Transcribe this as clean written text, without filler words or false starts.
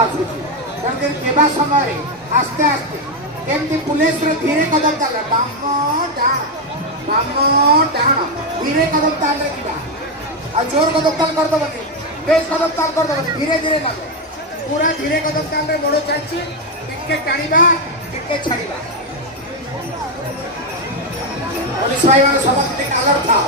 आसूची तेणुकरी देवा समय आस्ते आस्ते केमती पुलिस धीरे कदम चल बाम डाण धीरे कदम ताल आ जोर कदम ताल करदबनी बेस कदम ताल करदबनी धीरे धीरे ना पूरा धीरे कदम ताल गोड़ चलती टिके टाणीबा टिके छाड़ीबा पुलिस भाई मैंने समस्त अलर्ट था।